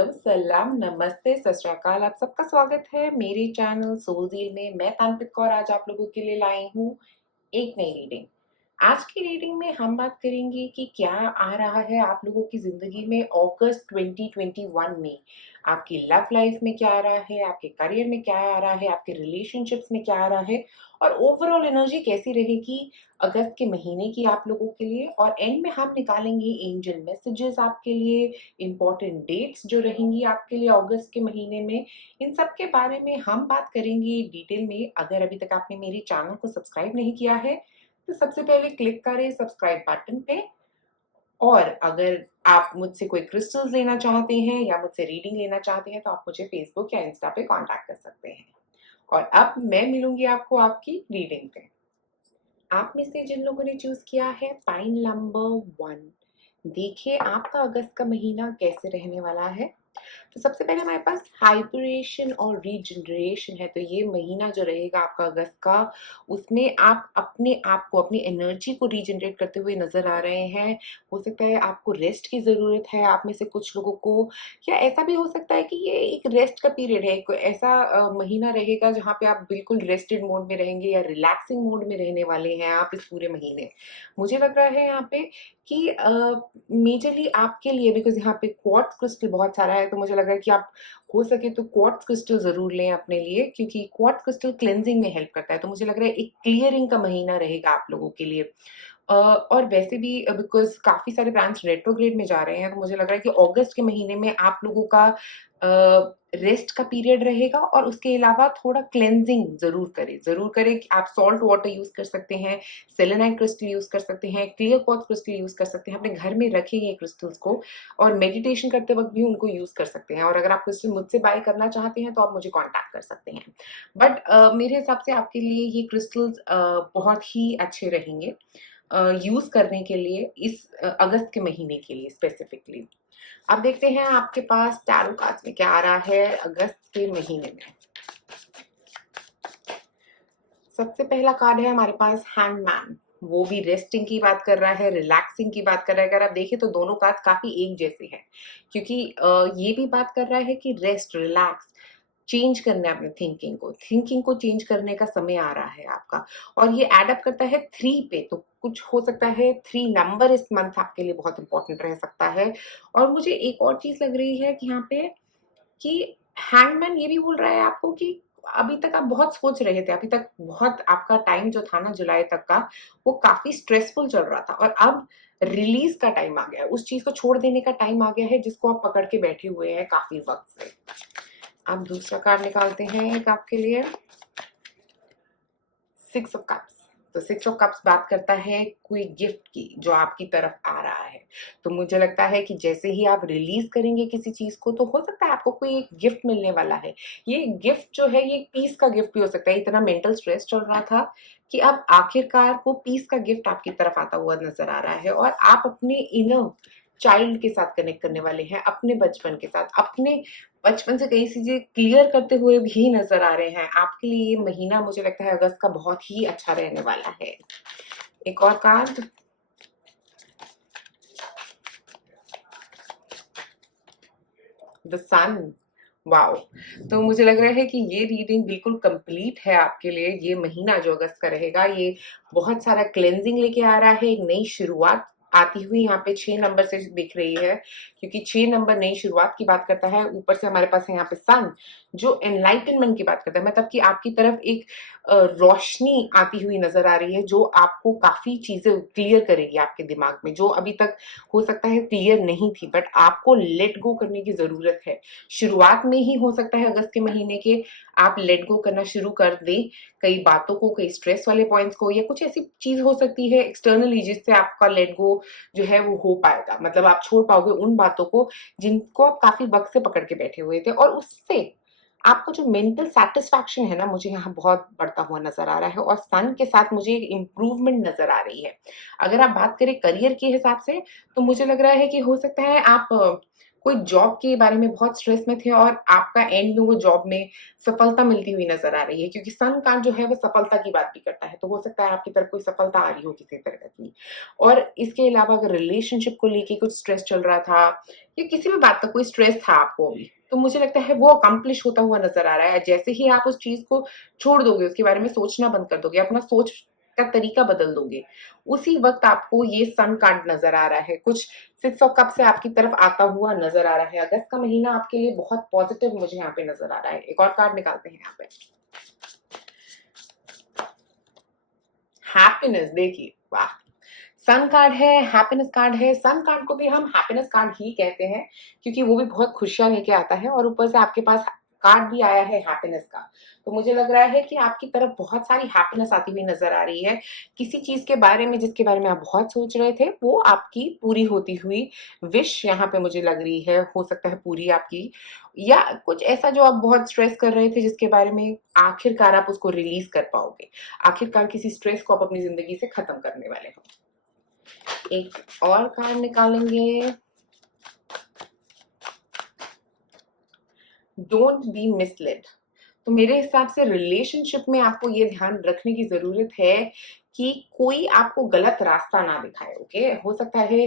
आदाब, सलाम, नमस्ते, सत श्री अकाल। आप सबका स्वागत है मेरे चैनल सोलज़ील में। मैं तांत्रिक कौर आज आप लोगों के लिए लाई हूँ एक नई रीडिंग। आज की रीडिंग में हम बात करेंगे कि क्या आ रहा है आप लोगों की ज़िंदगी में अगस्त 2021 में। आपकी लव लाइफ में क्या आ रहा है, आपके करियर में क्या आ रहा है, आपके रिलेशनशिप्स में क्या आ रहा है और ओवरऑल एनर्जी कैसी रहेगी अगस्त के महीने की आप लोगों के लिए। और एंड में हम निकालेंगे एंजल मैसेजेस आपके लिए, इम्पोर्टेंट डेट्स जो रहेंगी आपके लिए अगस्त के महीने में। इन सब के बारे में हम बात करेंगे डिटेल में। अगर अभी तक आपने मेरे चैनल को सब्सक्राइब नहीं किया है तो सबसे पहले क्लिक करें सब्सक्राइब बटन पे। और अगर आप मुझसे कोई क्रिस्टल्स लेना चाहते हैं या मुझसे रीडिंग लेना चाहते हैं तो आप मुझे फेसबुक या इंस्टा पे कांटेक्ट कर सकते हैं। और अब मैं मिलूंगी आपको आपकी रीडिंग पे। आप में से जिन लोगों ने चूज किया है पाइन नंबर 1, देखिए आपका अगस्त का महीना कैसे रहने वाला है। तो सबसे पहले हमारे पास हाइबरेशन और रीजनरेशन है। तो ये महीना जो रहेगा आपका अगस्त का, उसमें आप अपने आप को, अपनी एनर्जी को रीजनरेट करते हुए नजर आ रहे हैं। हो सकता है आपको रेस्ट की जरूरत है आप में से कुछ लोगों को, या ऐसा भी हो सकता है कि ये एक रेस्ट का पीरियड है। कोई ऐसा महीना रहेगा जहाँ पे आप बिल्कुल रेस्टेड मोड में रहेंगे या रिलैक्सिंग मोड में रहने वाले हैं आप इस पूरे महीने। मुझे लग रहा है यहाँ पे कि मेजरली आपके लिए, बिकॉज यहाँ पे क्वार्ट्ज क्रिस्टल बहुत सारा है, तो मुझे लग रहा है कि आप हो सके तो क्वार्ट्ज क्रिस्टल जरूर लें अपने लिए, क्योंकि क्वार्ट्ज क्रिस्टल क्लेंजिंग में हेल्प करता है। तो मुझे लग रहा है एक क्लियरिंग का महीना रहेगा आप लोगों के लिए। और वैसे भी बिकॉज काफी सारे प्लैनेट्स रेट्रोग्रेड में जा रहे हैं, तो मुझे लग रहा है कि अगस्त के महीने में आप लोगों का रेस्ट का पीरियड रहेगा। और उसके अलावा थोड़ा क्लेंजिंग जरूर करें कि आप सॉल्ट वाटर यूज कर सकते हैं, सेलेनाइट क्रिस्टल यूज कर सकते हैं, क्लियर क्वार्ट्ज क्रिस्टल यूज कर सकते हैं। अपने घर में रखें ये क्रिस्टल्स को, और मेडिटेशन करते वक्त भी उनको यूज कर सकते हैं। और अगर आप क्रिस्टल मुझसे बाय करना चाहते हैं तो आप मुझे कांटेक्ट कर सकते हैं। बट मेरे हिसाब से आपके लिए ये क्रिस्टल्स बहुत ही अच्छे रहेंगे यूज करने के लिए इस अगस्त के महीने के लिए स्पेसिफिकली। अब देखते हैं आपके पास टैरो कार्ड्स में क्या आ रहा है अगस्त के महीने में। सबसे पहला कार्ड है हमारे पास हैंगमैन। वो भी रेस्टिंग की बात कर रहा है, रिलैक्सिंग की बात कर रहा है। अगर आप देखें तो दोनों कार्ड काफी एक जैसे हैं, क्योंकि ये भी बात कर रहा है कि रेस्ट, रिलैक्स, चेंज करना है अपने थिंकिंग को चेंज करने का समय आ रहा है आपका। और ये एड अप करता है 3 पे, तो कुछ हो सकता है 3 नंबर इस मंथ आपके लिए बहुत इंपॉर्टेंट रह सकता है। और मुझे एक और चीज लग रही है कि यहाँ पे कि हैंगमैन ये भी बोल रहा है आपको कि अभी तक आप बहुत सोच रहे थे, अभी तक बहुत आपका टाइम जो था ना जुलाई तक का, वो काफी स्ट्रेसफुल चल रहा था। और अब रिलीज का टाइम आ गया है, उस चीज को छोड़ देने का टाइम आ गया है जिसको आप पकड़ के बैठे हुए हैं काफी वक्त से। अब दूसरा कार्ड निकालते हैं एक आपके लिए, 6 ऑफ कप्स। तो 6 ऑफ कप्स बात करता है कोई गिफ्ट की जो आपकी तरफ आ रहा है। तो मुझे लगता है कि जैसे ही आप रिलीज करेंगे किसी चीज को, तो हो सकता है आपको कोई एक गिफ्ट मिलने वाला है। ये गिफ्ट जो है ये पीस का गिफ्ट भी हो सकता है। इतना मेंटल स्ट्रेस चल रहा था कि अब आखिरकार वो पीस का गिफ्ट आपकी तरफ आता हुआ नजर आ रहा है। और आप अपने इनर चाइल्ड के साथ कनेक्ट करने वाले हैं, अपने बचपन के साथ, अपने बचपन से कई चीजें क्लियर करते हुए भी नजर आ रहे हैं। आपके लिए ये महीना मुझे लगता है अगस्त का बहुत ही अच्छा रहने वाला है। एक और कार्ड, द सन। वाओ। तो मुझे लग रहा है कि ये रीडिंग बिल्कुल कंप्लीट है आपके लिए। ये महीना जो अगस्त का रहेगा ये बहुत सारा क्लेंजिंग लेके आ रहा है, एक नई शुरुआत आती हुई यहाँ पे 6 नंबर से दिख रही है, क्योंकि 6 नंबर नई शुरुआत की बात करता है। ऊपर से हमारे पास है यहाँ पे सन जो एनलाइटनमेंट की बात करता है, मतलब कि आपकी तरफ एक रोशनी आती हुई नजर आ रही है जो आपको काफी चीजें क्लियर करेगी आपके दिमाग में, जो अभी तक हो सकता है क्लियर नहीं थी, बट आपको लेट गो करने की जरूरत है। शुरुआत में ही हो सकता है अगस्त के महीने के आप लेट गो करना शुरू कर दें कई बातों को, कई स्ट्रेस वाले पॉइंट्स को, या कुछ ऐसी चीज हो सकती है एक्सटर्नली जिससे आपका लेट गो जो है वो हो पाएगा। मतलब आप छोड़ पाओगे उन बातों को जिनको आप काफी वक्त से पकड़ के बैठे हुए थे, और उससे आपका जो मेंटल सेटिस्फैक्शन है ना, मुझे यहाँ बहुत बढ़ता हुआ नजर आ रहा है। और सन के साथ मुझे एक इम्प्रूवमेंट नजर आ रही है। अगर आप बात करें करियर के हिसाब से, तो मुझे लग रहा है कि हो सकता है आप कोई जॉब के बारे में बहुत स्ट्रेस में थे और आपका एंड में वो जॉब में सफलता मिलती हुई नजर आ रही है, क्योंकि सन कार्ड जो है वो सफलता की बात भी करता है। तो हो सकता है आपकी तरफ कोई सफलता आ रही हो किसी तरह की। और इसके अलावा अगर रिलेशनशिप को लेके कुछ स्ट्रेस चल रहा था या किसी भी बात का कोई स्ट्रेस था आपको अभी, तो मुझे लगता है वो अकम्प्लिश होता हुआ नजर आ रहा है। जैसे ही आप उस चीज को छोड़ दोगे, उसके बारे में सोचना बंद कर दोगे, अपना सोच का तरीका बदल दोगे, उसी वक्त आपको ये सन कार्ड नजर आ रहा है, कुछ 6 ऑफ कप से आपकी तरफ आता हुआ नजर आ रहा है। अगस्त का महीना आपके लिए बहुत पॉजिटिव मुझे यहाँ पे नजर आ रहा है। एक और कार्ड निकालते हैं यहाँ पे, हैप्पीनेस। देखिए वाह, सन कार्ड है, हैप्पीनेस कार्ड है। सन कार्ड को भी हम हैप्पीनेस कार्ड ही कहते हैं, क्योंकि वो भी बहुत खुशियां लेके आता है, और ऊपर से आपके पास कार्ड भी आया है हैप्पीनेस का। तो मुझे लग रहा है कि आपकी तरफ बहुत सारी हैप्पीनेस आती हुई नजर आ रही है। किसी चीज के बारे में जिसके बारे में आप बहुत सोच रहे थे, वो आपकी पूरी होती हुई विश यहाँ पे मुझे लग रही है। हो सकता है पूरी आपकी, या कुछ ऐसा जो आप बहुत स्ट्रेस कर रहे थे जिसके बारे में आखिरकार आप उसको रिलीज कर पाओगे। आखिरकार किसी स्ट्रेस को आप अपनी जिंदगी से खत्म करने वाले हो। एक और कार्ड निकालेंगे, डोंट बी मिसलेड। तो मेरे हिसाब से रिलेशनशिप में आपको ये ध्यान रखने की जरूरत है कि कोई आपको गलत रास्ता ना दिखाए। ओके, हो सकता है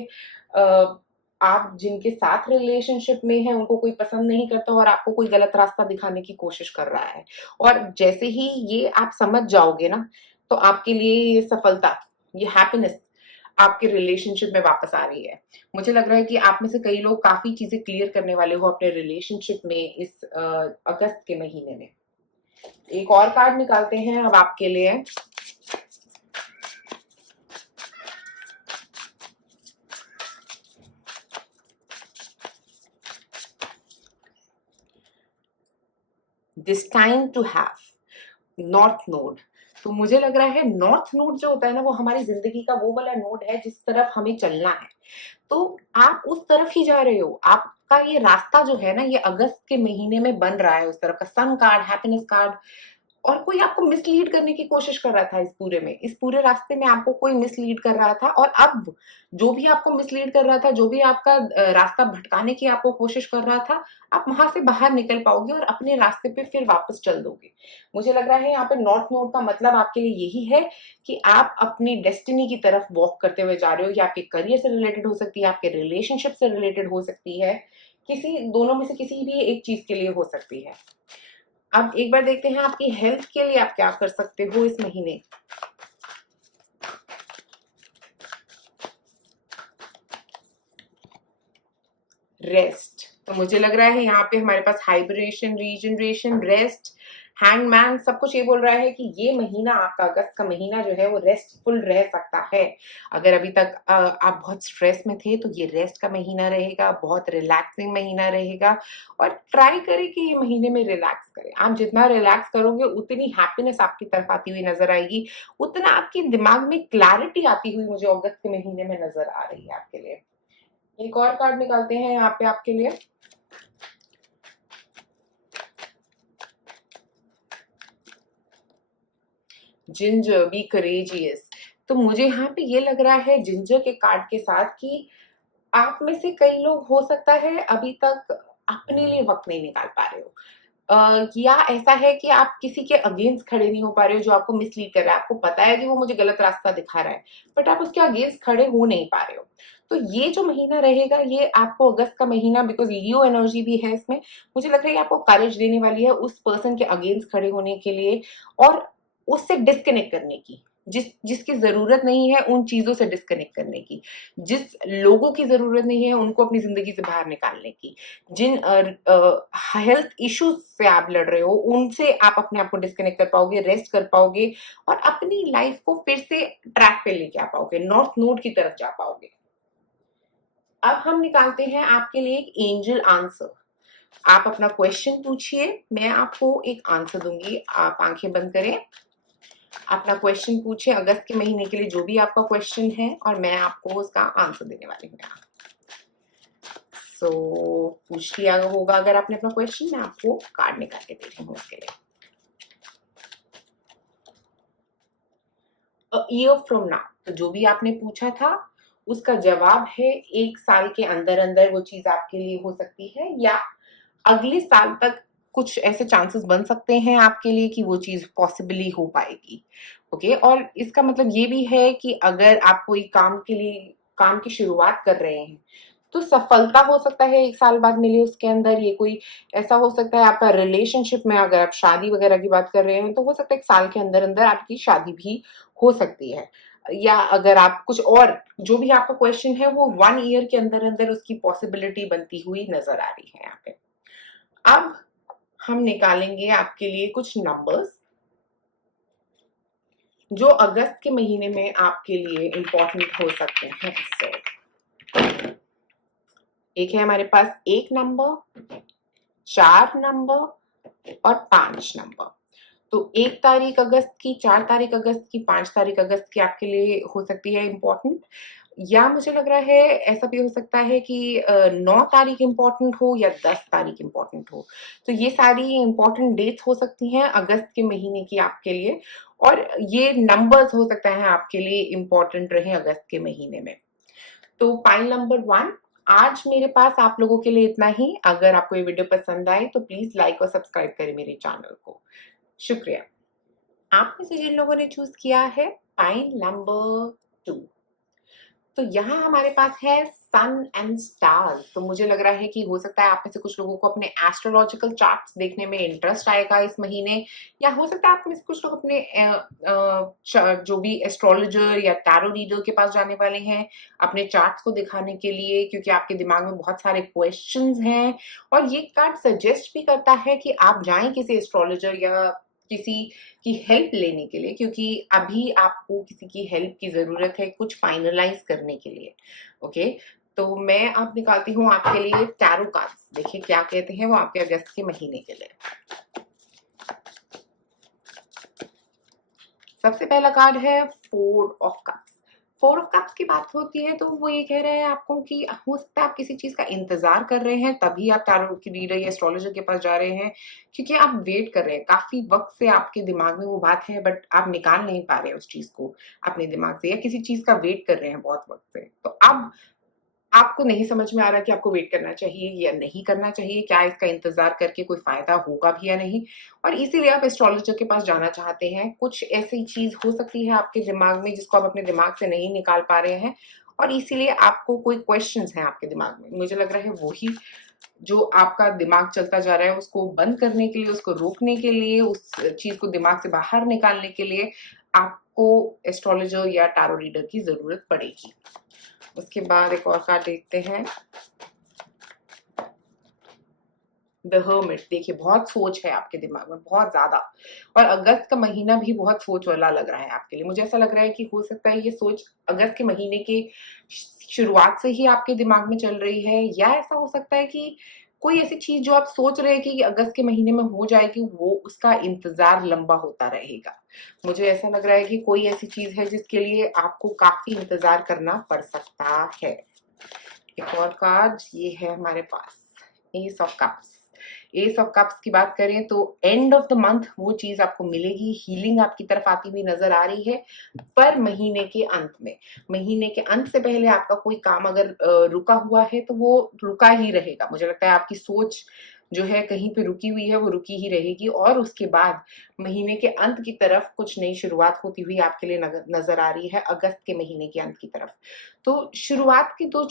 आप जिनके साथ रिलेशनशिप में है उनको कोई पसंद नहीं करता और आपको कोई गलत रास्ता दिखाने की कोशिश कर रहा है, और जैसे ही ये आप समझ जाओगे ना, तो आपके लिए ये सफलता, ये हैप्पीनेस आपके रिलेशनशिप में वापस आ रही है। मुझे लग रहा है कि आप में से कई लोग काफी चीजें क्लियर करने वाले हो अपने रिलेशनशिप में इस अगस्त के महीने में। एक और कार्ड निकालते हैं अब आपके लिए। This time to have north node. तो मुझे लग रहा है नॉर्थ नोड जो होता है ना, वो हमारी जिंदगी का वो वाला नोड है जिस तरफ हमें चलना है। तो आप उस तरफ ही जा रहे हो। आपका ये रास्ता जो है ना, ये अगस्त के महीने में बन रहा है उस तरफ का। सन कार्ड, हैप्पीनेस कार्ड, और कोई आपको मिसलीड करने की कोशिश कर रहा था इस पूरे में, इस पूरे रास्ते में आपको कोई मिसलीड कर रहा था, और अब जो भी आपको मिसलीड कर रहा था, जो भी आपका रास्ता भटकाने की आपको कोशिश कर रहा था, आप वहां से बाहर निकल पाओगे और अपने रास्ते पे फिर वापस चल दोगे। मुझे लग रहा है यहाँ पे नॉर्थ नोड का मतलब आपके लिए यही है कि आप अपनी डेस्टिनी की तरफ वॉक करते हुए जा रहे हो। ये आपके करियर से रिलेटेड हो सकती है, आपके रिलेशनशिप से रिलेटेड हो सकती है, किसी दोनों में से किसी भी एक चीज के लिए हो सकती है। अब एक बार देखते हैं आपकी हेल्थ के लिए आप क्या कर सकते हो इस महीने। रेस्ट। तो मुझे लग रहा है यहाँ पे हमारे पास हाइब्रेशन, रीजनरेशन, रेस्ट, हैंगमैन, सब कुछ ये बोल रहा है कि ये महीना आपका अगस्त का महीना जो है वो रेस्टफुल रह सकता है। अगर अभी तक आप बहुत स्ट्रेस में थे, तो ये रेस्ट का महीना रहेगा, बहुत रिलैक्सिंग महीना रहेगा। और ट्राई करें कि ये महीने में रिलैक्स करें। आप जितना रिलैक्स करोगे उतनी हैप्पीनेस आपकी तरफ आती हुई नजर आएगी, उतना आपके दिमाग में क्लैरिटी आती हुई मुझे अगस्त के महीने में नजर आ रही है आपके लिए। एक और कार्ड निकालते हैं यहाँ पे आपके लिए। Ginger, be courageous. तो मुझे यहाँ पे ये लग रहा है जिंजर के कार्ड के साथ कि आप में से कई लोग हो सकता है अभी तक अपने लिए वक्त नहीं निकाल पा रहे हो, या ऐसा है कि आप किसी के अगेंस्ट खड़े नहीं हो पा रहे हो जो आपको मिसलीड कर रहा है। आपको पता है कि वो मुझे गलत रास्ता दिखा रहा है, बट आप उसके अगेंस्ट खड़े हो नहीं पा रहे हो। तो ये जो महीना रहेगा, ये आपको अगस्त का महीना, बिकॉज लियो एनर्जी भी है इसमें, मुझे लग रहा है आपको करेज देने वाली है उस पर्सन के अगेंस्ट खड़े होने के लिए, और उससे डिस्कनेक्ट करने की, जिसकी जरूरत नहीं है उन चीजों से डिस्कनेक्ट करने की, जिस लोगों की जरूरत नहीं है उनको अपनी जिंदगी से बाहर निकालने की, जिन हेल्थ इश्यूज से आप लड़ रहे हो उनसे आप अपने आप को डिस्कनेक्ट कर पाओगे, रेस्ट कर पाओगे, और अपनी लाइफ को फिर से ट्रैक पे लेके आ पाओगे, नॉर्थ नोड की तरफ जा पाओगे। अब हम निकालते हैं आपके लिए एक एंजल आंसर। आप अपना क्वेश्चन पूछिए, मैं आपको एक आंसर दूंगी। आप आंखें बंद करें, अपना क्वेश्चन पूछिए अगस्त के महीने के लिए, जो भी आपका क्वेश्चन है, और मैं आपको उसका आंसर देने वाली हूँ। सो पूछ लिया होगा अगर आपने अपना क्वेश्चन, मैं आपको कार्ड निकाल के दे रही हूँ उसके लिए। अ ईयर फ्रॉम नाउ, तो जो भी आपने पूछा था उसका जवाब है 1 साल के अंदर अंदर वो चीज आपके लिए हो सकती है, या अगले साल तक कुछ ऐसे चांसेस बन सकते हैं आपके लिए कि वो चीज पॉसिबली हो पाएगी। ओके, और इसका मतलब ये भी है कि अगर आप कोई काम के लिए काम की शुरुआत कर रहे हैं तो सफलता हो सकता है 1 साल बाद मिले उसके अंदर। ये कोई ऐसा हो सकता है आपका रिलेशनशिप में, अगर आप शादी वगैरह की बात कर रहे हैं तो हो सकता है 1 साल के अंदर अंदर आपकी शादी भी हो सकती है। या अगर आप कुछ और, जो भी आपका क्वेश्चन है वो 1 ईयर के अंदर अंदर उसकी पॉसिबिलिटी बनती हुई नजर आ रही है यहाँ पे। अब हम निकालेंगे आपके लिए कुछ नंबर्स जो अगस्त के महीने में आपके लिए इंपॉर्टेंट हो सकते हैं। इससे एक है हमारे पास 1 नंबर, 4 नंबर और 5 नंबर। तो 1 तारीख अगस्त की, 4 तारीख अगस्त की, 5 तारीख अगस्त की आपके लिए हो सकती है इम्पोर्टेंट। या मुझे लग रहा है ऐसा भी हो सकता है कि 9 तारीख इम्पोर्टेंट हो या 10 तारीख इम्पोर्टेंट हो। तो ये सारी इम्पोर्टेंट डेट्स हो सकती हैं अगस्त के महीने की आपके लिए, और ये नंबर्स हो सकता है आपके लिए इम्पोर्टेंट रहे अगस्त के महीने में। तो पाइल नंबर 1, आज मेरे पास आप लोगों के लिए इतना ही। अगर आपको ये वीडियो पसंद आए तो प्लीज लाइक और सब्सक्राइब करें मेरे चैनल को। शुक्रिया। आप में से जिन लोगों ने चूज किया है पाइल नंबर 2, तो यहाँ हमारे पास है सन एंड स्टार्स। तो मुझे लग रहा है कि हो सकता है आप में से कुछ लोगों को अपने एस्ट्रोलॉजिकल चार्ट्स देखने में इंटरेस्ट आएगा इस महीने, या हो सकता है आप में से कुछ लोग अपने जो भी एस्ट्रोलॉजर या टैरो रीडर के पास जाने वाले हैं अपने चार्ट्स को दिखाने के लिए, क्योंकि आपके दिमाग में बहुत सारे क्वेश्चंस हैं। और ये कार्ड सजेस्ट भी करता है कि आप जाएं किसी एस्ट्रोलॉजर या किसी की हेल्प लेने के लिए, क्योंकि अभी आपको किसी की हेल्प की जरूरत है कुछ फाइनलाइज करने के लिए। ओके, तो मैं अब निकालती हूँ आपके लिए टैरो कार्ड्स। देखिए क्या कहते हैं वो आपके अगस्त के महीने के लिए। सबसे पहला कार्ड है 4 ऑफ कप्स। 4 ऑफ कप्स की बात होती है तो वो ये कह रहे हैं आपको कि हो सकता है आप किसी चीज का इंतजार कर रहे हैं, तभी आप टैरो की रीडर या एस्ट्रोलॉजर के पास जा रहे हैं, क्योंकि आप वेट कर रहे हैं। काफी वक्त से आपके दिमाग में वो बात है बट आप निकाल नहीं पा रहे हैं उस चीज को अपने दिमाग से, या किसी चीज का वेट कर रहे हैं बहुत वक्त से। तो अब आपको नहीं समझ में आ रहा कि आपको वेट करना चाहिए या नहीं करना चाहिए, क्या इसका इंतजार करके कोई फायदा होगा भी या नहीं, और इसीलिए आप एस्ट्रोलॉजर के पास जाना चाहते हैं। कुछ ऐसी चीज हो सकती है आपके दिमाग में जिसको आप अपने दिमाग से नहीं निकाल पा रहे हैं, और इसीलिए आपको कोई क्वेश्चंस हैं आपके दिमाग में। मुझे लग रहा है वही जो आपका दिमाग चलता जा रहा है उसको बंद करने के लिए, उसको रोकने के लिए, उस चीज को दिमाग से बाहर निकालने के लिए आपको एस्ट्रोलॉजर या टैरो रीडर की जरूरत पड़ेगी। उसके बाद एक और कार्ड देखते हैं, द हर्मिट। देखिए बहुत सोच है आपके दिमाग में, बहुत ज्यादा, और अगस्त का महीना भी बहुत सोच वाला लग रहा है आपके लिए। मुझे ऐसा लग रहा है कि हो सकता है ये सोच अगस्त के महीने के शुरुआत से ही आपके दिमाग में चल रही है, या ऐसा हो सकता है कि कोई ऐसी चीज जो आप सोच रहे हैं कि अगस्त के महीने में हो जाएगी, वो उसका इंतजार लंबा होता रहेगा। मुझे ऐसा लग रहा है कि कोई ऐसी चीज है जिसके लिए आपको काफी इंतजार करना पड़ सकता है। एक और कार्ड ये है हमारे पास, ace of cups. Ace of cups की बात करें तो एंड ऑफ द मंथ वो चीज आपको मिलेगी, हीलिंग आपकी तरफ आती हुई नजर आ रही है, पर महीने के अंत में। महीने के अंत से पहले आपका कोई काम अगर रुका हुआ है तो वो रुका ही रहेगा। मुझे लगता है आपकी सोच जो है कहीं पे रुकी हुई है वो रुकी ही रहेगी, और उसके बाद महीने के अंत की तरफ कुछ नई शुरुआत होती हुई आपके लिए नजर आ रही है अगस्त के महीने के अंत की तरफ। तो शुरुआत के दो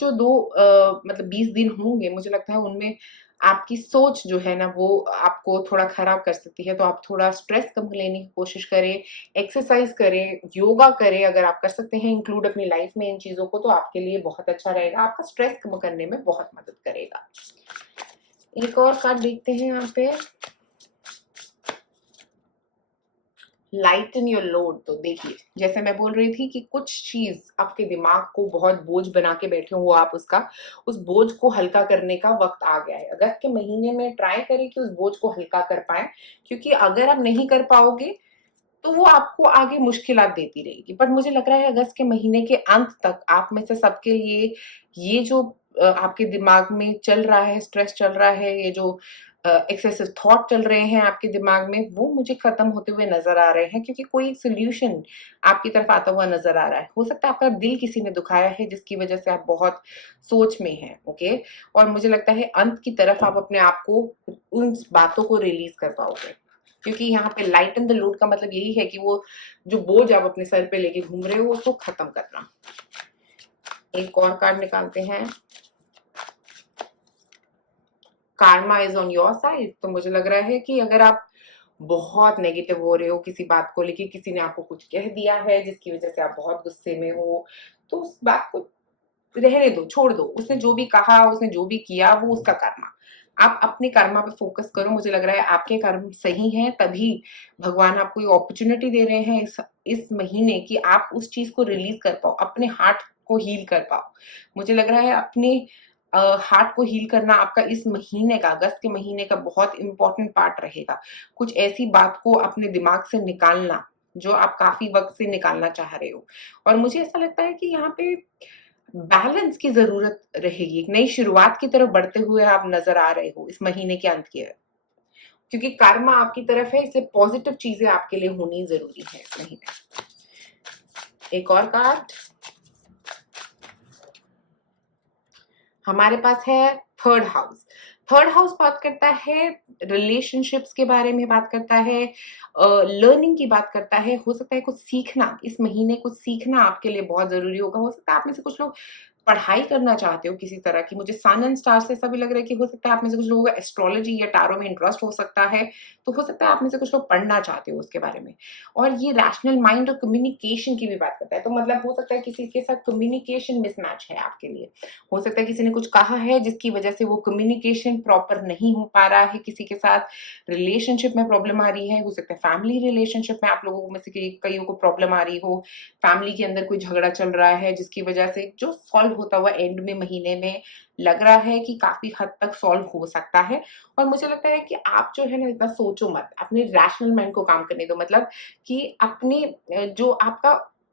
मतलब 20 दिन होंगे, मुझे लगता है उनमें आपकी सोच जो है ना वो आपको थोड़ा खराब कर सकती है। तो आप थोड़ा स्ट्रेस कम लेने की कोशिश करें, एक्सरसाइज करें, योगा करें। अगर आप कर सकते हैं इंक्लूड अपनी लाइफ में इन चीजों को, तो आपके लिए बहुत अच्छा रहेगा, आपका स्ट्रेस कम करने में बहुत मदद करेगा। एक और कार्ड देखते हैं यहाँ पे, लाइटन योर लोड। तो देखिए जैसे मैं बोल रही थी कि कुछ चीज आपके दिमाग को बहुत बोझ बना के बैठे हो, आप उस बोझ को हल्का करने का वक्त आ गया है। अगस्त के महीने में ट्राई करें कि उस बोझ को हल्का कर पाए, क्योंकि अगर आप नहीं कर पाओगे तो वो आपको आगे मुश्किलात देती रहेगी। पर मुझे लग रहा है अगस्त के महीने के अंत तक आप में से सबके लिए ये जो आपके दिमाग में चल रहा है, स्ट्रेस चल रहा है, ये जो एक्सेसिव थॉट चल रहे हैं आपके दिमाग में, वो मुझे खत्म होते हुए नजर आ रहे हैं, क्योंकि कोई एक सोल्यूशन आपकी तरफ आता हुआ नजर आ रहा है। हो सकता है आपका दिल किसी ने दुखाया है जिसकी वजह से आप बहुत सोच में हैं, ओके। और मुझे लगता है अंत की तरफ आप अपने आप को उन बातों को रिलीज कर पाओगे, क्योंकि यहाँ पे लाइट इन द लोड का मतलब यही है कि वो जो बोझ आप अपने सर पे लेके घूम रहे हो उसको खत्म करना। एक और कार्ड निकालते हैं। Karma is on your side. तो मुझे लग रहा है कि अगर आप बहुत नेगेटिव हो रहे हो किसी बात को लेके, किसी ने आपको कुछ कह दिया है जिसकी वजह से आप बहुत गुस्से में हो, तो उस बात को रहने दो, छोड़ दो। उसने जो भी कहा, उसने जो भी किया, वो उसका कर्मा। आप अपने कर्मा पे फोकस करो। मुझे लग रहा है आपके कर्म सही हैं, तभी भगवान आपको ये अपॉर्चुनिटी दे रहे हैं इस महीने कि आप उस चीज को रिलीज कर पाओ, अपने हार्ट को हील कर पाओ। मुझे लग रहा है अपने हार्ट को हील करना आपका इस महीने का, अगस्त के महीने का बहुत इंपॉर्टेंट पार्ट रहेगा। कुछ ऐसी बात को अपने दिमाग से निकालना जो आप काफी वक्त से निकालना चाह रहे हो। और मुझे ऐसा लगता है कि यहाँ पे बैलेंस की जरूरत रहेगी। एक नई शुरुआत की तरफ बढ़ते हुए आप नजर आ रहे हो इस महीने के अंत के, क्योंकि कर्मा आपकी तरफ है, इसलिए पॉजिटिव चीजें आपके लिए होनी जरूरी है इस महीने। एक और कार्ड हमारे पास है थर्ड हाउस। थर्ड हाउस बात करता है रिलेशनशिप्स के बारे में, बात करता है लर्निंग की बात करता है। हो सकता है कुछ सीखना, इस महीने कुछ सीखना आपके लिए बहुत जरूरी होगा। हो सकता है आप में से कुछ लोग पढ़ाई करना चाहते हो किसी तरह की। मुझे सन एंड स्टार से ऐसा भी लग रहा है कि हो सकता है आप में से कुछ लोगों का एस्ट्रोलॉजी या टारो में इंटरेस्ट हो सकता है, तो हो सकता है आप में से कुछ लोग पढ़ना चाहते हो उसके बारे में। और ये रैशनल माइंड और कम्युनिकेशन की भी बात करता है, तो मतलब हो सकता है किसी के साथ कम्युनिकेशन मिसमैच है आपके लिए। हो सकता है किसी ने कुछ कहा है जिसकी वजह से वो कम्युनिकेशन प्रॉपर नहीं हो पा रहा है किसी के साथ, रिलेशनशिप में प्रॉब्लम आ रही है। हो सकता है फैमिली रिलेशनशिप में आप लोगों में से कईयों को प्रॉब्लम आ रही हो, फैमिली के अंदर कोई झगड़ा चल रहा है जिसकी वजह से जो सॉल्व होता हुआ एंड में महीने में लग रहा है कि काफी हद तक सॉल्व हो सकता है। और मुझे लगता है कि आप जो है ना इतना सोचो मत, अपने रैशनल माइंड को काम करने दो। मतलब कि अपने जो आपका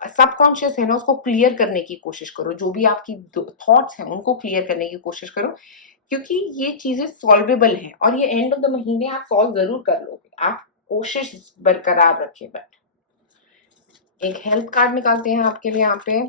सबकॉन्शियस है ना उसको क्लियर करने की कोशिश करो, जो भी आपकी थॉट्स हैं उनको क्लियर करने की कोशिश करो, क्योंकि ये चीजें सॉल्वेबल हैं और ये एंड ऑफ द महीने आप सॉल्व जरूर कर लोगे। आप कोशिश बरकरार रखें। बट एक हेल्थ कार्ड निकालते हैं आपके लिए यहाँ पे।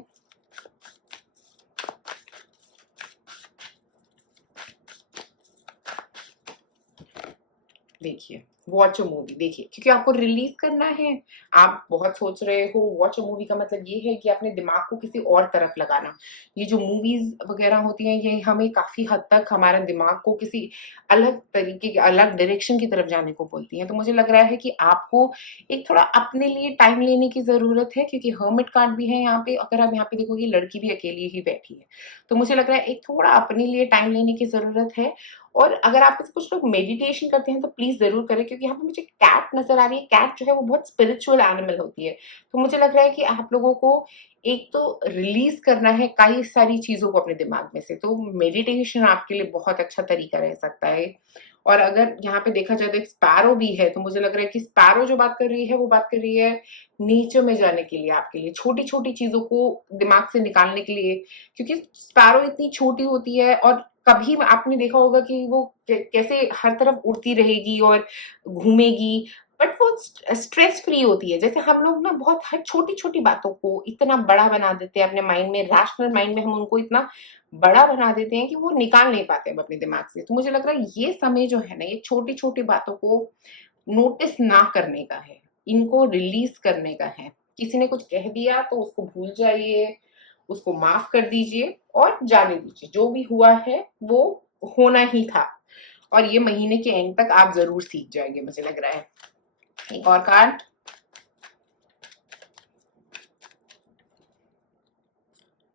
देखिए, वॉच अ मूवी देखिए, क्योंकि आपको रिलीज करना है। आप बहुत सोच रहे हो। वॉच अ मूवी का मतलब ये है कि अपने दिमाग को किसी और तरफ लगाना। ये जो मूवीज वगैरह होती हैं ये हमें काफी हद तक हमारा दिमाग को किसी अलग तरीके के, अलग डायरेक्शन की तरफ जाने को बोलती हैं। तो मुझे लग रहा है कि आपको एक थोड़ा अपने लिए टाइम लेने की जरूरत है, क्योंकि हर्मिट कार्ड भी है यहाँ पे। अगर आप यहाँ पे देखोगे लड़की भी अकेली ही बैठी है, तो मुझे लग रहा है एक थोड़ा अपने लिए टाइम लेने की जरूरत है। और अगर आप में से कुछ लोग मेडिटेशन करते हैं तो प्लीज जरूर करें, क्योंकि यहाँ पे मुझे कैट नजर आ रही है। कैट जो है वो बहुत स्पिरिचुअल एनिमल होती है। तो मुझे लग रहा है कि आप लोगों को एक तो रिलीज करना है कई सारी चीजों को अपने दिमाग में से, तो मेडिटेशन आपके लिए बहुत अच्छा तरीका रह सकता है। और अगर यहाँ पे देखा जाए तो एक स्पैरो भी है, तो मुझे लग रहा है कि स्पैरो जो बात कर रही है वो बात कर रही है नेचर में जाने के लिए, आपके लिए छोटी छोटी चीजों को दिमाग से निकालने के लिए। क्योंकि स्पैरो इतनी छोटी होती है और कभी आपने देखा होगा कि वो कैसे हर तरफ उड़ती रहेगी और घूमेगी, बट वो स्ट्रेस फ्री होती है। जैसे हम लोग ना बहुत हर छोटी छोटी बातों को इतना बड़ा बना देते हैं अपने माइंड में, रैशनल माइंड में हम उनको इतना बड़ा बना देते हैं कि वो निकाल नहीं पाते अपने दिमाग से। तो मुझे लग रहा है ये समय जो है ना ये छोटी छोटी बातों को नोटिस ना करने का है, इनको रिलीज करने का है। किसी ने कुछ कह दिया तो उसको भूल जाइए, उसको माफ कर दीजिए और जाने दीजिए। जो भी हुआ है वो होना ही था, और ये महीने के एंड तक आप जरूर सीख जाएंगे मुझे लग रहा है। एक और card,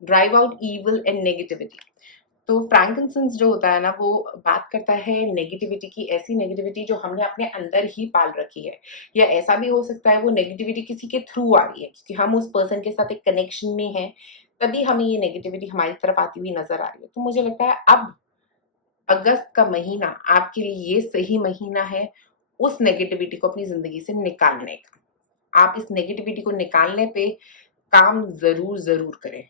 drive out evil and negativity. तो फ्रैंकिंसंस जो होता है ना वो बात करता है नेगेटिविटी की, ऐसी नेगेटिविटी जो हमने अपने अंदर ही पाल रखी है। या ऐसा भी हो सकता है वो नेगेटिविटी किसी के थ्रू आ रही है, क्योंकि हम उस पर्सन के साथ एक कनेक्शन में हैं, तभी हमें ये नेगेटिविटी हमारी तरफ आती हुई नजर आ रही है। तो मुझे लगता है अब अगस्त का महीना आपके लिए ये सही महीना है उस नेगेटिविटी को अपनी जिंदगी से निकालने का। आप इस नेगेटिविटी को निकालने पे काम जरूर जरूर करें।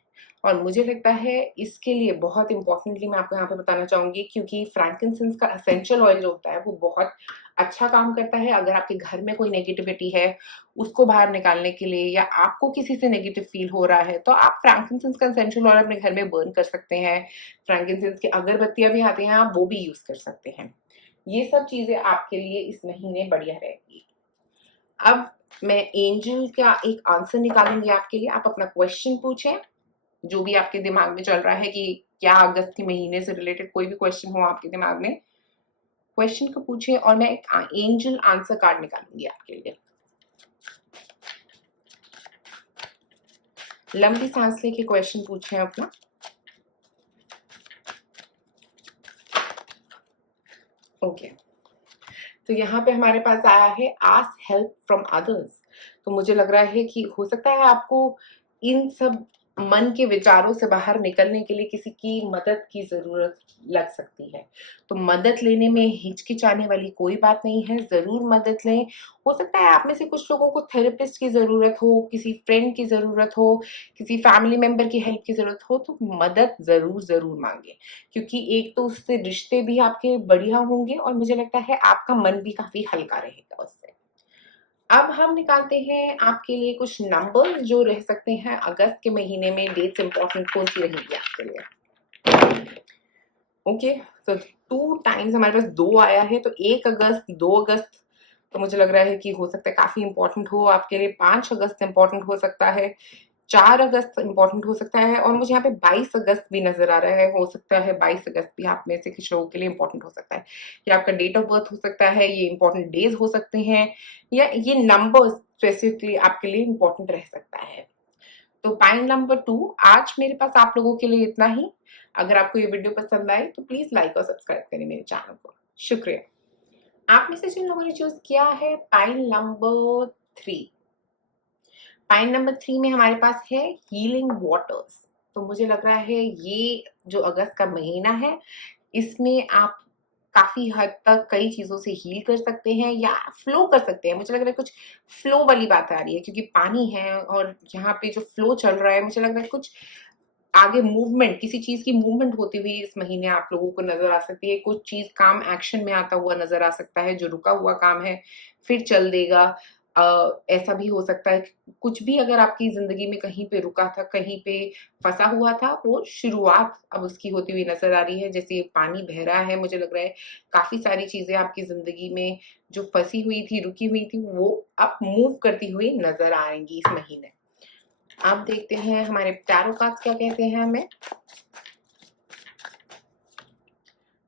और मुझे लगता है इसके लिए बहुत इंपॉर्टेंटली मैं आपको यहाँ पे बताना चाहूंगी, क्योंकि फ्रैंकिनसेंस का एसेंशियल ऑयल जो होता है वो बहुत अच्छा काम करता है। अगर आपके घर में कोई नेगेटिविटी है उसको बाहर निकालने के लिए, या आपको किसी से नेगेटिव फील हो रहा है, तो आप फ्रैंकिनसेंस का एसेंशियल ऑयल अपने घर में बर्न कर सकते हैं। फ्रैंकिनसेंस की अगरबत्तियां भी आती हैं, आप वो भी यूज कर सकते हैं। ये सब चीजें आपके लिए इस महीने बढ़िया रहेगी। अब मैं एंजल का एक आंसर निकालूंगी आपके लिए। आप अपना क्वेश्चन पूछें, जो भी आपके दिमाग में चल रहा है कि क्या अगस्त के महीने से रिलेटेड कोई भी क्वेश्चन हो आपके दिमाग में, क्वेश्चन को पूछें और मैं एक एंजल आंसर कार्ड निकालूंगी आपके लिए। लंबी सांस लेके क्वेश्चन पूछें अपना। ओके, तो यहाँ पे हमारे पास आया है आस्क हेल्प फ्रॉम अदर्स। तो मुझे लग रहा है कि हो सकता है आपको इन सब मन के विचारों से बाहर निकलने के लिए किसी की मदद की जरूरत लग सकती है। तो मदद लेने में हिचकिचाने वाली कोई बात नहीं है, जरूर मदद लें। हो सकता है आप में से कुछ लोगों को थेरेपिस्ट की जरूरत हो, किसी फ्रेंड की जरूरत हो, किसी फैमिली मेंबर की हेल्प की जरूरत हो, तो मदद जरूर जरूर मांगे, क्योंकि एक तो उससे रिश्ते भी आपके बढ़िया होंगे और मुझे लगता है आपका मन भी काफी हल्का रहेगा उससे। अब हम निकालते हैं आपके लिए कुछ नंबर जो रह सकते हैं अगस्त के महीने में। डेट्स इंपॉर्टेंट कौन सी रहेगी आपके लिए? ओके, तो 2 टाइम्स हमारे पास 2 आया है, तो 1 अगस्त, 2 अगस्त, तो मुझे लग रहा है कि हो सकता है काफी इंपॉर्टेंट हो आपके लिए। 5 अगस्त इंपॉर्टेंट हो सकता है, 4 अगस्त इंपॉर्टेंट हो सकता है, और मुझे यहाँ पे 22 अगस्त भी नजर आ रहा है। हो सकता है 22 अगस्त भी आप में से कुछ लोगों के लिए इंपॉर्टेंट हो सकता है। ये आपका डेट ऑफ बर्थ हो सकता है, ये इंपॉर्टेंट डेज हो सकते हैं, या ये नंबर स्पेसिफिकली आपके लिए इंपॉर्टेंट रह सकता है। तो पॉइंट नंबर 2 आज मेरे पास आप लोगों के लिए इतना ही। अगर आपको ये वीडियो पसंद आए तो प्लीज लाइक और सब्सक्राइब करें मेरे चैनल को। शुक्रिया। आप में से जिन लोगों ने चूज किया है पॉइंट नंबर 3, पॉइंट नंबर 3 में हमारे पास है हीलिंग वाटर्स। तो मुझे लग रहा है ये जो अगस्त का महीना है इसमें आप काफी हद तक कई चीजों से हील कर सकते हैं या फ्लो कर सकते हैं। मुझे लग रहा है कुछ फ्लो वाली बात आ रही है, क्योंकि पानी है और यहाँ पे जो फ्लो चल रहा है, मुझे लग रहा है कुछ आगे मूवमेंट, किसी चीज की मूवमेंट होती हुई इस महीने आप लोगों को नजर आ सकती है। कुछ चीज काम एक्शन में आता हुआ नजर आ सकता है, जो रुका हुआ काम है फिर चल देगा। ऐसा भी हो सकता है कुछ भी अगर आपकी जिंदगी में कहीं पे रुका था, कहीं पे फंसा हुआ था, वो शुरुआत अब उसकी होती हुई नजर आ रही है। जैसे पानी बह रहा है, मुझे लग रहा है काफी सारी चीजें आपकी जिंदगी में जो फंसी हुई थी, रुकी हुई थी, वो अब मूव करती हुई नजर आएंगी इस महीने। आप देखते हैं हमारे टैरो कार्ड्स क्या कहते हैं हमें।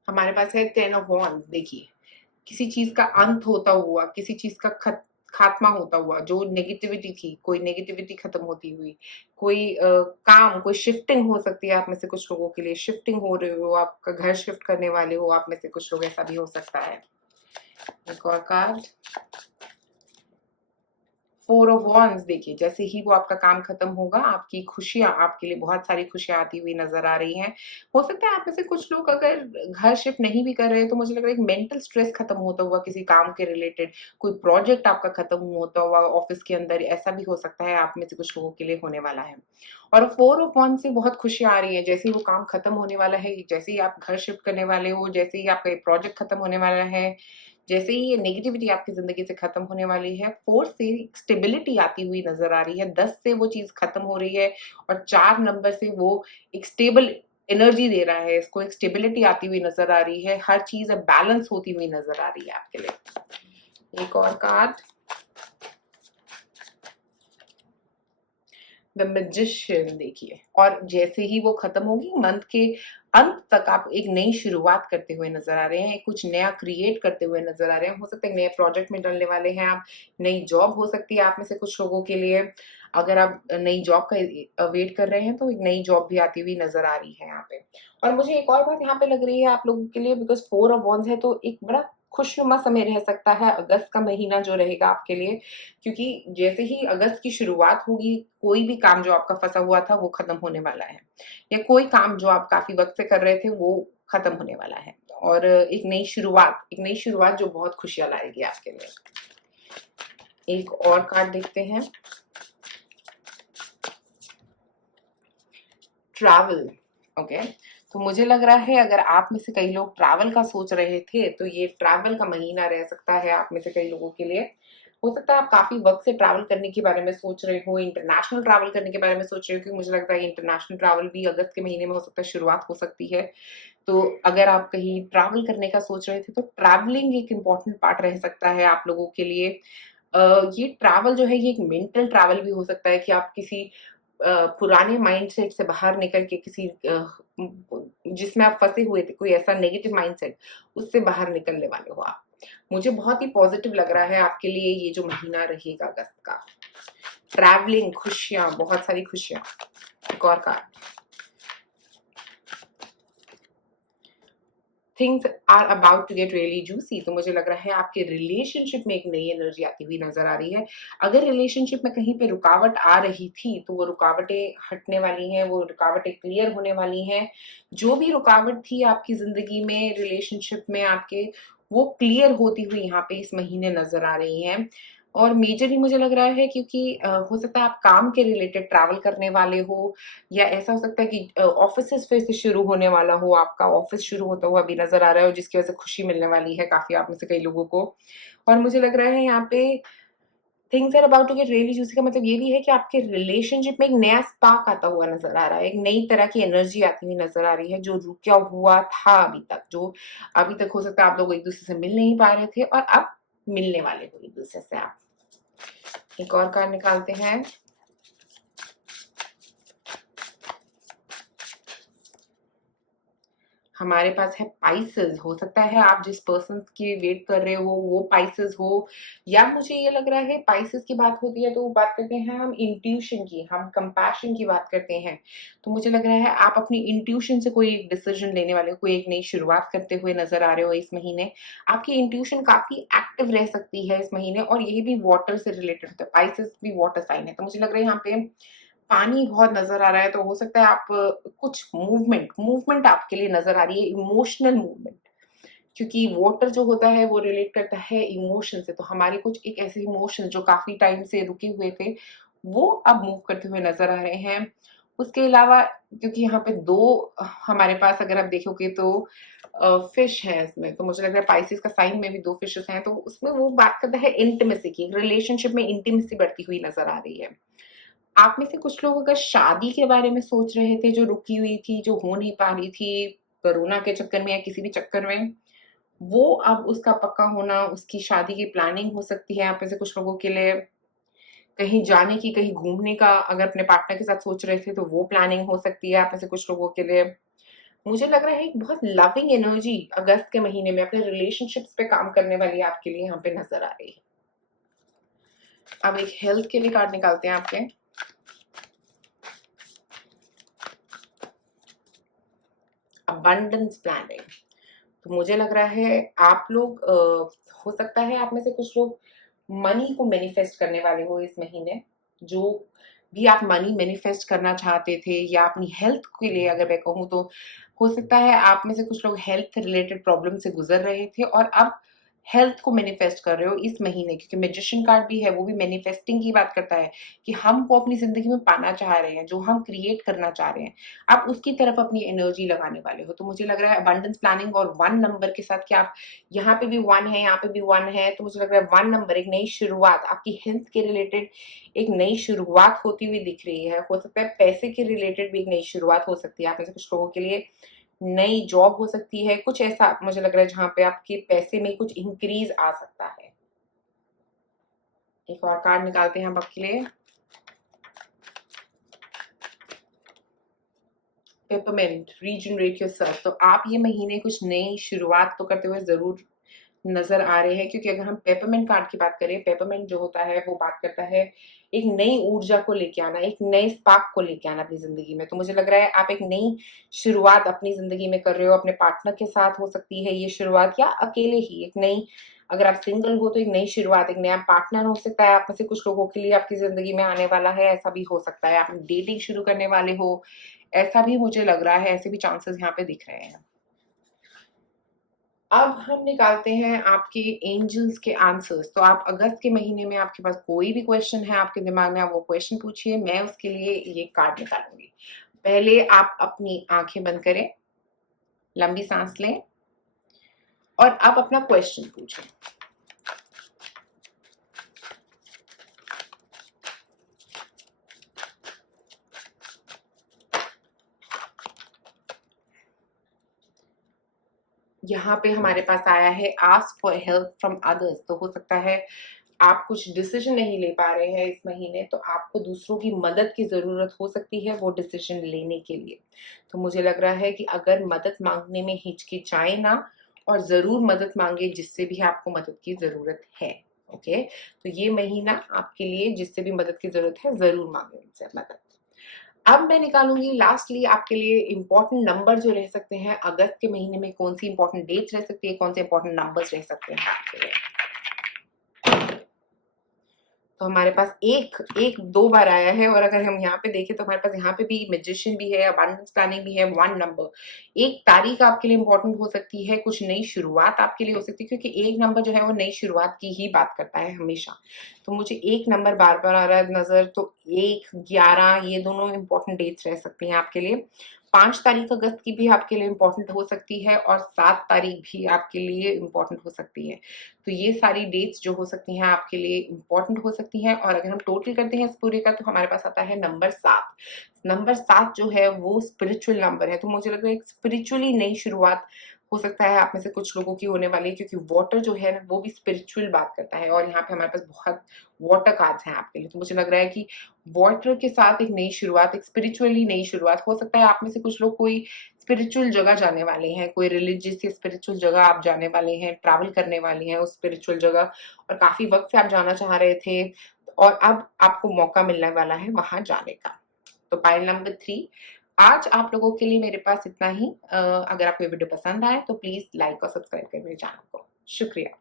हमारे पास है 10 ऑफ वॉन्ड्स। देखिए, किसी चीज का अंत होता हुआ, किसी चीज का खात्मा होता हुआ, जो नेगेटिविटी थी, कोई नेगेटिविटी खत्म होती हुई, कोई काम, कोई शिफ्टिंग हो सकती है आप में से कुछ लोगों के लिए। शिफ्टिंग हो रही हो, आपका घर शिफ्ट करने वाले हो आप में से कुछ लोग, ऐसा भी हो सकता है। एक और कार्ड, 4 ऑफ वॉन्ड्स। देखिए, जैसे ही वो आपका काम खत्म होगा, आपकी खुशियां, आपके लिए बहुत सारी खुशियां आती हुई नजर आ रही हैं। हो सकता है आप में से कुछ लोग अगर घर शिफ्ट नहीं भी कर रहे हैं, तो मुझे लग रहा है एक मेंटल स्ट्रेस खत्म होता हुआ किसी काम के रिलेटेड, कोई प्रोजेक्ट आपका खत्म होता हुआ ऑफिस के अंदर, ऐसा भी हो सकता है आप में से कुछ लोगों के लिए होने वाला है। और 4 ऑफ वॉन्ड्स से बहुत खुशियां आ रही है। जैसे ही वो काम खत्म होने वाला है, जैसे ही आप घर शिफ्ट करने वाले हो, जैसे ही आपका प्रोजेक्ट खत्म होने वाला है, जैसे ही ये नेगेटिविटी आपकी ज़िंदगी से खत्म होने वाली है, 4 से स्टेबिलिटी आती हुई नज़र आ रही है, 10 से वो चीज़ खत्म हो रही है, और 4 नंबर से वो एक स्टेबल एनर्जी दे रहा है, इसको एक स्टेबिलिटी आती हुई नज़र आ रही है, हर चीज़ अब बैलेंस होती हुई नज़र आ रही है आपके लिए। एक और कार्ड, द मैजिशियन। देखिए, और जैसे ही वो खत्म होगी, मंथ के अंत तक आप एक नई शुरुआत करते हुए नजर आ रहे हैं, कुछ नया क्रिएट करते हुए नजर आ रहे हैं। हो सकता है नए प्रोजेक्ट में डलने वाले हैं आप, नई जॉब हो सकती है आप में से कुछ लोगों के लिए। अगर आप नई जॉब का वेट कर रहे हैं, तो एक नई जॉब भी आती हुई नजर आ रही है यहाँ पे। और मुझे एक और बात यहाँ पे लग रही है आप लोगों के लिए, बिकॉज 4 ऑफ वॉन्ड्स है, तो एक बड़ा खुशनुमा समय रह सकता है अगस्त का महीना जो रहेगा आपके लिए, क्योंकि जैसे ही अगस्त की शुरुआत होगी, कोई भी काम जो आपका फंसा हुआ था वो खत्म होने वाला है, या कोई काम जो आप काफी वक्त से कर रहे थे वो खत्म होने वाला है, और एक नई शुरुआत जो बहुत खुशियां लाएगी आपके लिए। एक और कार्ड देखते हैं, ट्रैवल। ओके, तो मुझे लग रहा है अगर आप में से कई लोग ट्रैवल का सोच रहे थे तो ये ट्रैवल का महीना रह सकता है आप में से कई लोगों के लिए। हो सकता है आप काफी वक्त से ट्रैवल करने के बारे में सोच रहे हो, इंटरनेशनल ट्रैवल करने के बारे में सोच रहे हो, क्योंकि मुझे लगता है इंटरनेशनल ट्रैवल भी अगस्त के महीने में हो सकता है शुरुआत हो सकती है। तो अगर आप कहीं ट्रैवल करने का सोच रहे थे तो ट्रैवलिंग एक इम्पॉर्टेंट पार्ट रह सकता है आप लोगों के लिए। ये ट्रैवल जो है ये एक मेंटल ट्रैवल भी हो सकता है कि आप किसी पुराने माइंडसेट से बाहर निकल के किसी जिसमें आप फंसे हुए थे, कोई ऐसा नेगेटिव माइंडसेट, उससे बाहर निकलने वाले हो आप। मुझे बहुत ही पॉजिटिव लग रहा है आपके लिए ये जो महीना रहेगा अगस्त का। ट्रैवलिंग, खुशियां, बहुत सारी खुशियां। एक और card, things are about to get really juicy. तो मुझे लग रहा है आपके रिलेशनशिप में एक नई एनर्जी आती हुई नजर आ रही है। अगर रिलेशनशिप में कहीं पे रुकावट आ रही थी तो वो रुकावटें हटने वाली हैं, वो रुकावटें क्लियर होने वाली हैं। जो भी रुकावट थी आपकी जिंदगी में, रिलेशनशिप में आपके, वो क्लियर होती हुई यहाँ पे इस महीने नजर आ रही हैं। और मेजरली मुझे लग रहा है क्योंकि हो सकता है आप काम के रिलेटेड ट्रैवल करने वाले हो, या ऐसा हो सकता है कि ऑफिस फिर से शुरू होने वाला हो, आपका ऑफिस शुरू होता हुआ अभी नजर आ रहा है, और जिसकी वजह से खुशी मिलने वाली है काफी आप में से कई लोगों को। और मुझे लग रहा है यहाँ पे things are about to get really juicy का मतलब ये भी है कि आपके रिलेशनशिप में एक नया स्पार्क आता हुआ नजर आ रहा है, एक नई तरह की एनर्जी आती हुई नजर आ रही है, जो रुका हुआ था अभी तक, जो अभी तक हो सकता है आप लोग एक दूसरे से मिल नहीं पा रहे थे और अब मिलने वाले हो एक दूसरे से आप। एक और कार्ड निकालते हैं। हमारे पास है पाइसेस। हो सकता है आप जिस पर्सन की वेट कर रहे हो वो पाइसेस हो, या मुझे ये लग रहा है पाइसेस की बात होती है तो वो बात करते हैं हम इंट्यूशन की, हम कंपैशन की बात करते हैं। तो मुझे लग रहा है आप अपनी इंट्यूशन से कोई एक डिसीजन लेने वाले हो, कोई एक नई शुरुआत करते हुए नजर आ रहे हो इस महीने। आपकी इंट्यूशन काफी एक्टिव रह सकती है इस महीने, और यही भी वाटर से रिलेटेड होता है, पाइसेस भी वाटर साइन है। तो मुझे लग रहा है यहाँ पे पानी बहुत नज़र आ रहा है, तो हो सकता है आप कुछ मूवमेंट मूवमेंट आपके लिए नज़र आ रही है, इमोशनल मूवमेंट। क्योंकि वाटर जो होता है वो रिलेट करता है इमोशन से, तो हमारे कुछ एक ऐसे इमोशन जो काफ़ी टाइम से रुके हुए थे, वो अब मूव करते हुए नज़र आ रहे हैं। उसके अलावा क्योंकि यहाँ पे 2 हमारे पास अगर आप देखोगे तो फिश है इसमें, तो मुझे लग रहा है पाइसेस का साइन में भी 2 फिशेस हैं, तो उसमें वो बात करता है इंटिमेसी की, रिलेशनशिप में इंटिमेसी बढ़ती हुई नज़र आ रही है। आप में से कुछ लोग अगर शादी के बारे में सोच रहे थे, जो रुकी हुई थी, जो हो नहीं पा रही थी, कोरोना के चक्कर में या किसी भी चक्कर में, वो अब उसका पक्का होना, उसकी शादी की प्लानिंग हो सकती है आप में से कुछ लोगों के लिए। कहीं जाने की, कहीं घूमने का अगर अपने पार्टनर के साथ सोच रहे थे, तो वो प्लानिंग हो सकती है आप में से कुछ लोगों के लिए। मुझे लग रहा है एक बहुत लविंग एनर्जी अगस्त के महीने में अपने रिलेशनशिप्स पे काम करने वाली आपके लिए यहाँ पे नज़र आ रही है। अब एक हेल्थ के लिए कार्ड निकालते हैं आपके। Abundance planning. तो मुझे लग रहा है आप लोग हो सकता है आप में से कुछ लोग मनी को मैनिफेस्ट करने वाले हो इस महीने। जो भी आप मनी मैनिफेस्ट करना चाहते थे, या अपनी हेल्थ के लिए अगर मैं कहूँ तो हो सकता है आप में से कुछ लोग हेल्थ रिलेटेड प्रॉब्लम से गुजर रहे थे और अब हेल्थ को मैनिफेस्ट कर रहे हो इस महीने, क्योंकि मैजिशियन कार्ड भी है, वो भी मैनिफेस्टिंग की बात करता है कि हम वो अपनी जिंदगी में पाना चाह रहे हैं, जो हम क्रिएट करना चाह रहे हैं, आप उसकी तरफ अपनी एनर्जी लगाने वाले हो। तो मुझे लग रहा है अबंडेंस प्लानिंग और 1 नंबर के साथ कि आप यहाँ पे भी 1 है, यहाँ पे भी 1 है, तो मुझे लग रहा है 1 नंबर एक नई शुरुआत, आपकी हेल्थ के रिलेटेड एक नई शुरुआत होती हुई दिख रही है। हो सकता है पैसे के रिलेटेड भी एक नई शुरुआत हो सकती है आप में से कुछ लोगों के लिए। नई जॉब हो सकती है, कुछ ऐसा मुझे लग रहा है जहाँ पे आपके पैसे में कुछ इंक्रीज आ सकता है। एक और कार्ड निकालते हैं हम आपके लिए। Peppermint, regenerate yourself. तो आप ये महीने कुछ नई शुरुआत तो करते हुए जरूर नजर आ रहे हैं, क्योंकि अगर हम पेपरमेंट कार्ड की बात करें, पेपरमेंट जो होता है वो बात करता है एक नई ऊर्जा को लेके आना, एक नए स्पार्क को लेके आना अपनी जिंदगी में। तो मुझे लग रहा है आप एक नई शुरुआत अपनी जिंदगी में कर रहे हो, अपने पार्टनर के साथ हो सकती है ये शुरुआत, या अकेले ही एक नई, अगर आप सिंगल हो तो एक नई शुरुआत, एक नया पार्टनर हो सकता है आप में से कुछ लोगों के लिए आपकी जिंदगी में आने वाला है, ऐसा भी हो सकता है। आप डेटिंग शुरू करने वाले हो, ऐसा भी मुझे लग रहा है, ऐसे भी चांसेस यहाँ पे दिख रहे हैं। अब हम निकालते हैं आपके एंजल्स के आंसर्स। तो आप अगस्त के महीने में आपके पास कोई भी क्वेश्चन है आपके दिमाग में, आप वो क्वेश्चन पूछिए, मैं उसके लिए ये कार्ड निकालूंगी। पहले आप अपनी आंखें बंद करें, लंबी सांस लें और आप अपना क्वेश्चन पूछें। यहाँ पे हमारे पास आया है ask for help from others. तो हो सकता है आप कुछ डिसीजन नहीं ले पा रहे हैं इस महीने, तो आपको दूसरों की मदद की ज़रूरत हो सकती है वो डिसीजन लेने के लिए। तो मुझे लग रहा है कि अगर मदद मांगने में हिचकिचाएं ना, और ज़रूर मदद मांगे जिससे भी आपको मदद की ज़रूरत है। ओके, तो ये महीना आपके लिए जिससे भी मदद की ज़रूरत है ज़रूर मांगे उनसे मदद। अब मैं निकालूंगी लास्टली आपके लिए इंपॉर्टेंट नंबर जो रह सकते हैं अगस्त के महीने में, कौन सी इंपॉर्टेंट डेट्स रह सकती है, कौन से इंपॉर्टेंट नंबर्स रह सकते हैं आपके लिए। तो हमारे पास एक दो बार आया है, और अगर हम यहाँ पे देखें तो हमारे पास यहाँ पे भी मैजिशियन भी है, अबंडेंस प्लानिंग भी है, वन नंबर। एक तारीख आपके लिए इंपॉर्टेंट हो सकती है, कुछ नई शुरुआत आपके लिए हो सकती है, क्योंकि एक नंबर जो है वो नई शुरुआत की ही बात करता है हमेशा। तो मुझे एक नंबर बार बार आ रहा है नजर, तो 1, 11 ये दोनों इंपॉर्टेंट डेट्स रह सकती हैं आपके लिए। 5 तारीख अगस्त की भी आपके लिए इंपॉर्टेंट हो सकती है, और 7 तारीख भी आपके लिए इंपॉर्टेंट हो सकती है। तो ये सारी डेट्स जो हो सकती हैं आपके लिए इंपॉर्टेंट हो सकती हैं। और अगर हम टोटल करते हैं इस पूरे का, तो हमारे पास आता है नंबर 7। नंबर 7 जो है वो स्पिरिचुअल नंबर है, तो मुझे लग रहा है एक स्पिरिचुअली नई शुरुआत हो सकता है आप में से कुछ लोगों की होने वाली है, क्योंकि वाटर जो है ना वो भी स्पिरिचुअल बात करता है, और यहाँ पे हमारे पास बहुत वाटर कार्ड्स हैं आपके लिए। तो मुझे लग रहा है कि वाटर के साथ एक नई शुरुआत, एक स्पिरिचुअली नई शुरुआत हो सकता है। आप में से कुछ लोग कोई स्पिरिचुअल जगह जाने वाले हैं, कोई रिलीजियस या स्पिरिचुअल जगह आप जाने वाले हैं, ट्रैवल करने वाले हैं उस स्पिरिचुअल जगह, और काफी वक्त से आप जाना चाह रहे थे, और अब आपको मौका मिलने वाला है वहां जाने का। तो पाइल नंबर 3, आज आप लोगों के लिए मेरे पास इतना ही। अगर आपको ये वीडियो पसंद आए तो प्लीज लाइक और सब्सक्राइब करें मेरे चैनल को। शुक्रिया।